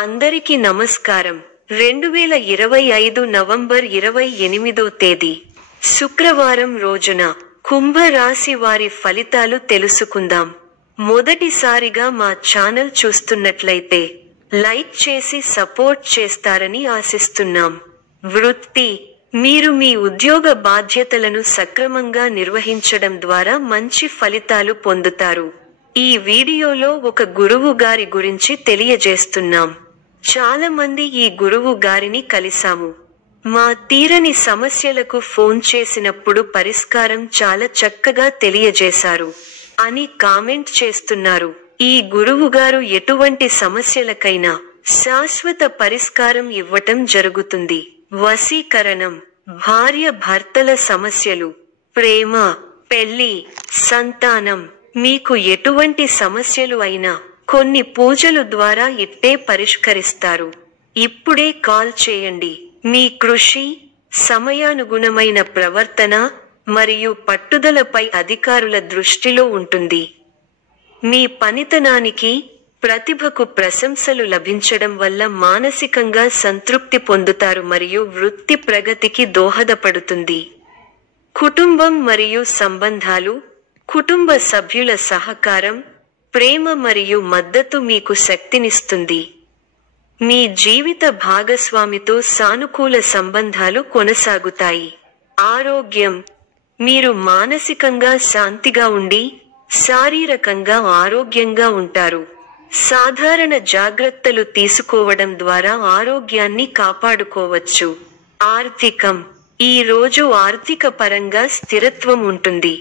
అందరికీ నమస్కారం. 2025 నవంబర్ 28వ తేదీ శుక్రవారం రోజున కుంభ రాశి వారి ఫలితాలు తెలుసుకుందాం. మొదటిసారిగా మా ఛానల్ చూస్తున్నట్లయితే లైక్ చేసి సపోర్ట్ చేస్తారని ఆశిస్తున్నాం. వృత్తి: మీరు మీ ఉద్యోగ బాధ్యతలను సక్రమంగా నిర్వహించడం ద్వారా మంచి ఫలితాలు పొందుతారు. ఈ వీడియోలో ఒక గురువు గారి గురించి తెలియజేస్తున్నాం. చాలా మంది ఈ గురువు గారిని కలిసాము. మా తీరని సమస్యలకు ఫోన్ చేసినప్పుడు పరిష్కారం చాలా చక్కగా తెలియజేశారు అని కామెంట్ చేస్తున్నారు. ఈ గురువు గారు ఎటువంటి సమస్యలకైనా శాశ్వత పరిష్కారం ఇవ్వటం జరుగుతుంది. వశీకరణం, భార్య భర్తల సమస్యలు, ప్రేమ, పెళ్లి, సంతానం, మీకు ఎటువంటి సమస్యలు అయినా కొన్ని పూజలు ద్వారా ఇట్టే పరిష్కరిస్తారు. ఇప్పుడే కాల్ చేయండి. మీ కృషి, సమయానుగుణమైన ప్రవర్తన మరియు పట్టుదలపై అధికారుల దృష్టిలో ఉంటుంది. మీ పనితనానికి, ప్రతిభకు ప్రశంసలు లభించడం వల్ల మానసికంగా సంతృప్తి పొందుతారు మరియు వృత్తి ప్రగతికి దోహదపడుతుంది. కుటుంబం మరియు సంబంధాలు, కుటుంబ సభ్యుల సహకారం, ప్రేమ మరియు మద్దతు మీకు శక్తినిస్తుంది. మీ జీవిత భాగస్వామితో సానుకూల సంబంధాలు కొనసాగుతాయి. ఆరోగ్యం: మీరు మానసికంగా శాంతిగా ఉండి శారీరకంగా ఆరోగ్యంగా ఉంటారు. సాధారణ జాగ్రత్తలు తీసుకోవడం ద్వారా ఆరోగ్యాన్ని కాపాడుకోవచ్చు. ఆర్థికం: ఈ రోజు ఆర్థిక పరంగా స్థిరత్వం ఉంటుంది.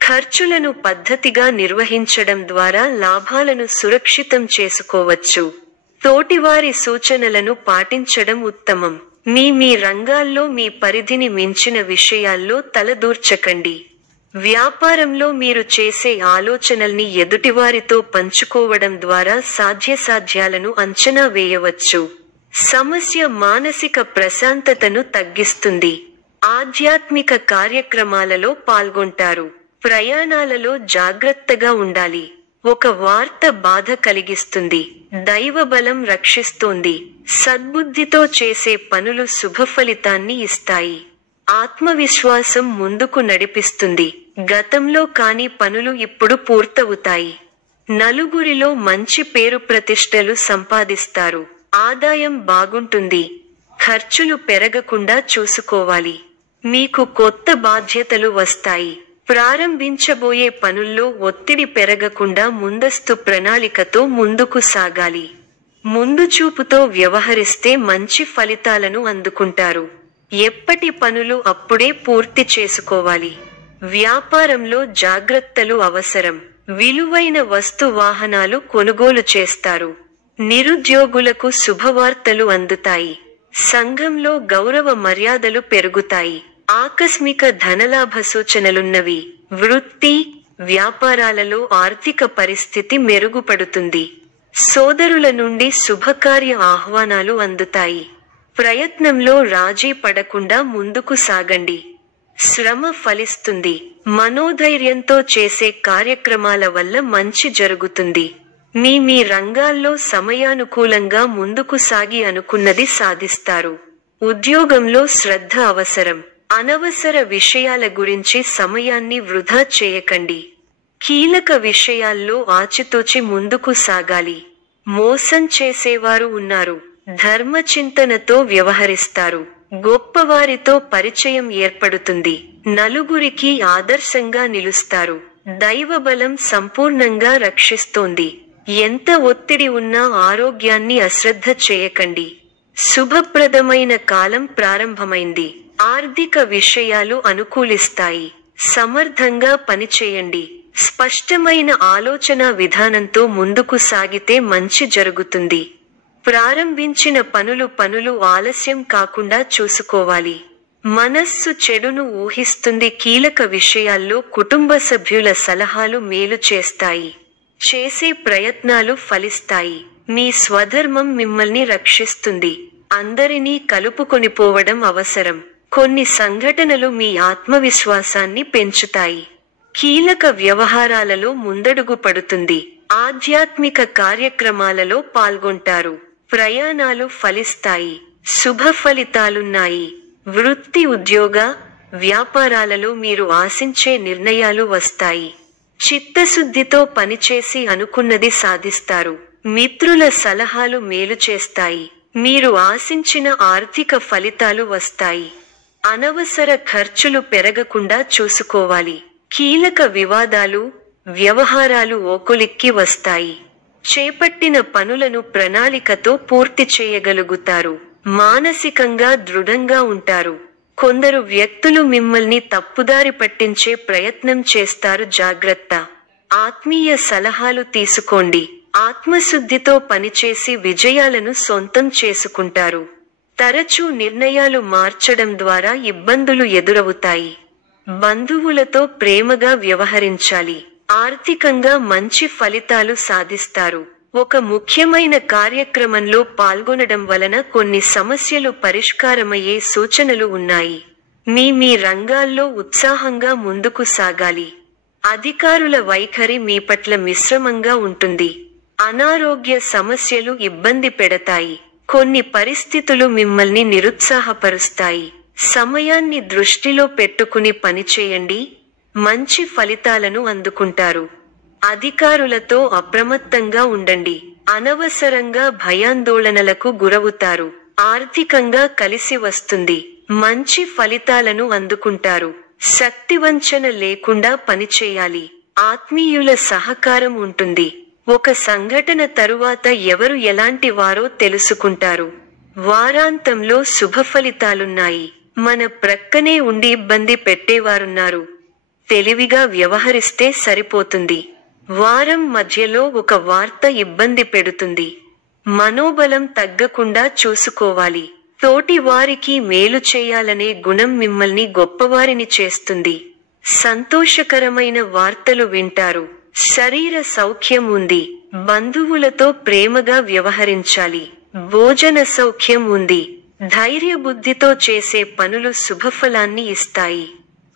ఖర్చులను పద్ధతిగా నిర్వహించడం ద్వారా లాభాలను సురక్షితం చేసుకోవచ్చు. తోటివారి సూచనలను పాటించడం ఉత్తమం. మీ రంగాల్లో మీ పరిధిని మించిన విషయాల్లో తలదూర్చకండి. వ్యాపారంలో మీరు చేసే ఆలోచనల్ని ఎదుటివారితో పంచుకోవడం ద్వారా సాధ్యాసాధ్యాలను అంచనా వేయవచ్చు. సమస్య మానసిక ప్రశాంతతను తగ్గిస్తుంది. ఆధ్యాత్మిక కార్యక్రమాలలో పాల్గొంటారు. ప్రయాణాలలో జాగ్రత్తగా ఉండాలి. ఒక వార్త బాధ కలిగిస్తుంది. దైవబలం రక్షిస్తోంది. సద్బుద్ధితో చేసే పనులు శుభఫలితాన్ని ఇస్తాయి. ఆత్మవిశ్వాసం ముందుకు నడిపిస్తుంది. గతంలో కాని పనులు ఇప్పుడు పూర్తవుతాయి. నలుగురిలో మంచి పేరు ప్రతిష్టలు సంపాదిస్తారు. ఆదాయం బాగుంటుంది. ఖర్చులు పెరగకుండా చూసుకోవాలి. మీకు కొత్త బాధ్యతలు వస్తాయి. ప్రారంభించబోయే పనుల్లో ఒత్తిడి పెరగకుండా ముందస్తు ప్రణాళికతో ముందుకు సాగాలి. ముందు చూపుతో వ్యవహరిస్తే మంచి ఫలితాలను అందుకుంటారు. ఎప్పటి పనులు అప్పుడే పూర్తి చేసుకోవాలి. వ్యాపారంలో జాగ్రత్తలు అవసరం. విలువైన వస్తు వాహనాలు కొనుగోలు చేస్తారు. నిరుద్యోగులకు శుభవార్తలు అందుతాయి. సంఘంలో గౌరవ మర్యాదలు పెరుగుతాయి. ఆకస్మిక ధనలాభ సూచనలున్నవి. వృత్తి, వ్యాపారాలలో ఆర్థిక పరిస్థితి మెరుగుపడుతుంది. సోదరుల నుండి శుభకార్య ఆహ్వానాలు అందుతాయి. ప్రయత్నంలో రాజీ పడకుండా ముందుకు సాగండి. శ్రమ ఫలిస్తుంది. మనోధైర్యంతో చేసే కార్యక్రమాల వల్ల మంచి జరుగుతుంది. మీ రంగాల్లో సమయానుకూలంగా ముందుకు సాగి అనుకున్నది సాధిస్తారు. ఉద్యోగంలో శ్రద్ధ అవసరం. అనవసర విషయాల గురించి సమయాన్ని వృధా చేయకండి. కీలక విషయాల్లో ఆచితూచి ముందుకు సాగాలి. మోసం చేసేవారు ఉన్నారు. ధర్మచింతనతో వ్యవహరిస్తారు. గొప్పవారితో పరిచయం ఏర్పడుతుంది. నలుగురికి ఆదర్శంగా నిలుస్తారు. దైవబలం సంపూర్ణంగా రక్షిస్తోంది. ఎంత ఒత్తిడి ఉన్నా ఆరోగ్యాన్ని అశ్రద్ధ చేయకండి. శుభప్రదమైన కాలం ప్రారంభమైంది. ఆర్థిక విషయాలు అనుకూలిస్తాయి. సమర్థంగా పనిచేయండి. స్పష్టమైన ఆలోచన విధానంతో ముందుకు సాగితే మంచి జరుగుతుంది. ప్రారంభించిన పనులు ఆలస్యం కాకుండా చూసుకోవాలి. మనస్సు చెడును ఊహిస్తుంది. కీలక విషయాల్లో కుటుంబ సభ్యుల సలహాలు మేలు చేస్తాయి. చేసే ప్రయత్నాలు ఫలిస్తాయి. మీ స్వధర్మం మిమ్మల్ని రక్షిస్తుంది. అందరినీ కలుపుకొనిపోవడం అవసరం. కొన్ని సంఘటనలు మీ ఆత్మవిశ్వాసాన్ని పెంచుతాయి. కీలక వ్యవహారాలలో ముందడుగు పడుతుంది. ఆధ్యాత్మిక కార్యక్రమాలలో పాల్గొంటారు. ప్రయాణాలు ఫలిస్తాయి. శుభ ఫలితాలున్నాయి. వృత్తి ఉద్యోగ వ్యాపారాలలో మీరు ఆశించే నిర్ణయాలు వస్తాయి. చిత్తశుద్ధితో పనిచేసి అనుకున్నది సాధిస్తారు. మిత్రుల సలహాలు మేలు చేస్తాయి. మీరు ఆశించిన ఆర్థిక ఫలితాలు వస్తాయి. అనవసర ఖర్చులు పెరగకుండా చూసుకోవాలి. కీలక వివాదాలు వ్యవహారాలు ఓకొలిక్కి వస్తాయి. చేపట్టిన పనులను ప్రణాళికతో పూర్తి చేయగలుగుతారు. మానసికంగా దృఢంగా ఉంటారు. కొందరు వ్యక్తులు మిమ్మల్ని తప్పుదారి పట్టించే ప్రయత్నం చేస్తారు. జాగ్రత్త. ఆత్మీయ సలహాలు తీసుకోండి. ఆత్మశుద్ధితో పనిచేసి విజయాలను సొంతం చేసుకుంటారు. తరచూ నిర్ణయాలు మార్చడం ద్వారా ఇబ్బందులు ఎదురవుతాయి. బంధువులతో ప్రేమగా వ్యవహరించాలి. ఆర్థికంగా మంచి ఫలితాలు సాధిస్తారు. ఒక ముఖ్యమైన కార్యక్రమంలో పాల్గొనడం వలన కొన్ని సమస్యలు పరిష్కారమయ్యే సూచనలు ఉన్నాయి. మీ రంగాల్లో ఉత్సాహంగా ముందుకు సాగాలి. అధికారుల వైఖరి మీ పట్ల మిశ్రమంగా ఉంటుంది. అనారోగ్య సమస్యలు ఇబ్బంది పెడతాయి. కొన్ని పరిస్థితులు మిమ్మల్ని నిరుత్సాహపరుస్తాయి. సమయాన్ని దృష్టిలో పెట్టుకుని పనిచేయండి. మంచి ఫలితాలను అందుకుంటారు. అధికారులతో అప్రమత్తంగా ఉండండి. అనవసరంగా భయాందోళనలకు గురవుతారు. ఆర్థికంగా కలిసి వస్తుంది. మంచి ఫలితాలను అందుకుంటారు. శక్తివంచన లేకుండా పనిచేయాలి. ఆత్మీయుల సహకారం ఉంటుంది. ఒక సంఘటన తరువాత ఎవరు ఎలాంటి వారో తెలుసుకుంటారు. వారాంతంలో శుభఫలితాలున్నాయి. మన ప్రక్కనే ఉండి ఇబ్బంది పెట్టేవారున్నారు. తెలివిగా వ్యవహరిస్తే సరిపోతుంది. వారం మధ్యలో ఒక వార్త ఇబ్బంది పెడుతుంది. మనోబలం తగ్గకుండా చూసుకోవాలి. తోటి వారికి మేలు చేయాలనే గుణం మిమ్మల్ని గొప్పవారిని చేస్తుంది. సంతోషకరమైన వార్తలు వింటారు. శరీర సౌఖ్యం ఉంది. బంధువులతో ప్రేమగా వ్యవహరించాలి. భోజన సౌఖ్యం ఉంది. ధైర్యబుద్ధితో చేసే పనులు శుభఫలాన్ని ఇస్తాయి.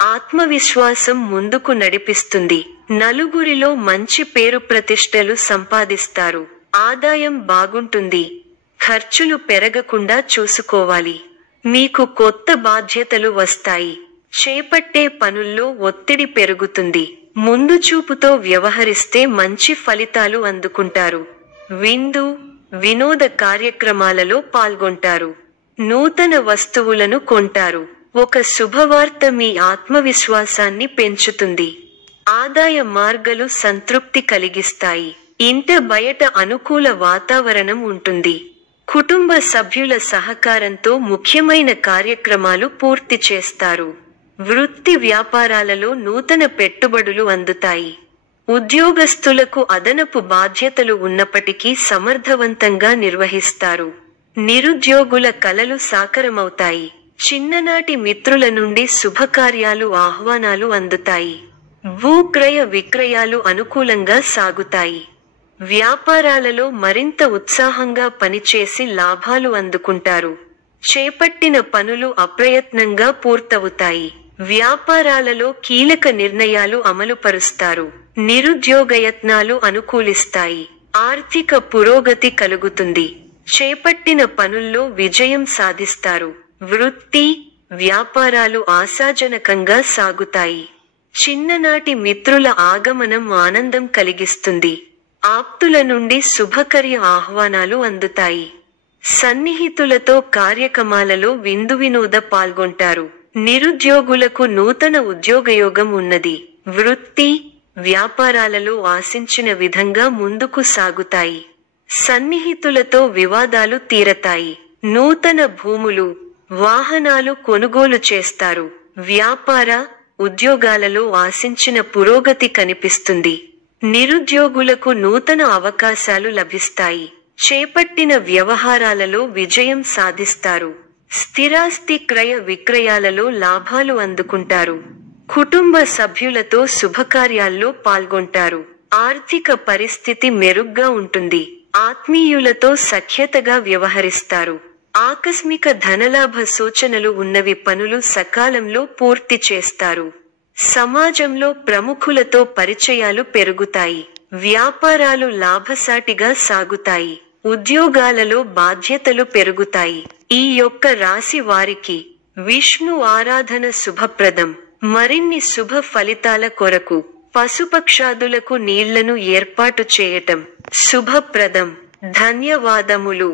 ఆత్మవిశ్వాసం ముందుకు నడిపిస్తుంది. నలుగురిలో మంచి పేరు ప్రతిష్టలు సంపాదిస్తారు. ఆదాయం బాగుంటుంది. ఖర్చులు పెరగకుండా చూసుకోవాలి. మీకు కొత్త బాధ్యతలు వస్తాయి. చేపట్టే పనుల్లో ఒత్తిడి పెరుగుతుంది. ముందు చూపుతో వ్యవహరిస్తే మంచి ఫలితాలు అందుకుంటారు. విందు వినోద కార్యక్రమాలలో పాల్గొంటారు. నూతన వస్తువులను కొంటారు. ఒక శుభవార్త మీ ఆత్మవిశ్వాసాన్ని పెంచుతుంది. ఆదాయ మార్గాలు సంతృప్తి కలిగిస్తాయి. ఇంట బయట అనుకూల వాతావరణం ఉంటుంది. కుటుంబ సభ్యుల సహకారంతో ముఖ్యమైన కార్యక్రమాలు పూర్తి చేస్తారు. వృత్తి వ్యాపారాలలో నూతన పెట్టుబడులు అందుతాయి. ఉద్యోగస్తులకు అదనపు బాధ్యతలు ఉన్నప్పటికీ సమర్థవంతంగా నిర్వహిస్తారు. నిరుద్యోగుల కలలు సాకారమవుతాయి. చిన్ననాటి మిత్రుల నుండి శుభకార్యాలు ఆహ్వానాలు అందుతాయి. భూక్రయ విక్రయాలు అనుకూలంగా సాగుతాయి. వ్యాపారాలలో మరింత ఉత్సాహంగా పనిచేసి లాభాలు అందుకుంటారు. చేపట్టిన పనులు అప్రయత్నంగా పూర్తవుతాయి. వ్యాపారాలలో కీలక నిర్ణయాలు అమలుపరుస్తారు. నిరుద్యోగయత్నాలు అనుకూలిస్తాయి. ఆర్థిక పురోగతి కలుగుతుంది. చేపట్టిన పనుల్లో విజయం సాధిస్తారు. వృత్తి వ్యాపారాలు ఆశాజనకంగా సాగుతాయి. చిన్ననాటి మిత్రుల ఆగమనం ఆనందం కలిగిస్తుంది. ఆప్తుల నుండి శుభకర్య ఆహ్వానాలు అందుతాయి. సన్నిహితులతో కార్యక్రమాలలో విందు వినోద పాల్గొంటారు. నిరుద్యోగులకు నూతన ఉద్యోగయోగం ఉన్నది. వృత్తి వ్యాపారాలలో ఆశించిన విధంగా ముందుకు సాగుతాయి. సన్నిహితులతో వివాదాలు తీరతాయి. నూతన భూములు వాహనాలు కొనుగోలు చేస్తారు. వ్యాపార ఉద్యోగాలలో ఆశించిన పురోగతి కనిపిస్తుంది. నిరుద్యోగులకు నూతన అవకాశాలు లభిస్తాయి. చేపట్టిన వ్యవహారాలలో విజయం సాధిస్తారు. స్థిరాస్తి క్రయ విక్రయాలలో లాభాలు అందుకుంటారు. కుటుంబ సభ్యులతో శుభకార్యాల్లో పాల్గొంటారు. ఆర్థిక పరిస్థితి మెరుగ్గా ఉంటుంది. ఆత్మీయులతో సఖ్యతగా వ్యవహరిస్తారు. ఆకస్మిక ధనలాభ సూచనలు ఉన్నవి. పనులు సకాలంలో పూర్తి చేస్తారు. సమాజంలో ప్రముఖులతో పరిచయాలు పెరుగుతాయి. వ్యాపారాలు లాభసాటిగా సాగుతాయి. ఉద్యోగాలలో బాధ్యతలు పెరుగుతాయి. ఈ యొక్క రాశి వారికి విష్ణు ఆరాధన శుభప్రదం. మరిన్ని శుభ ఫలితాల కొరకు పశుపక్షాదులకు నీళ్లను ఏర్పాటు చేయటం శుభప్రదం. ధన్యవాదములు.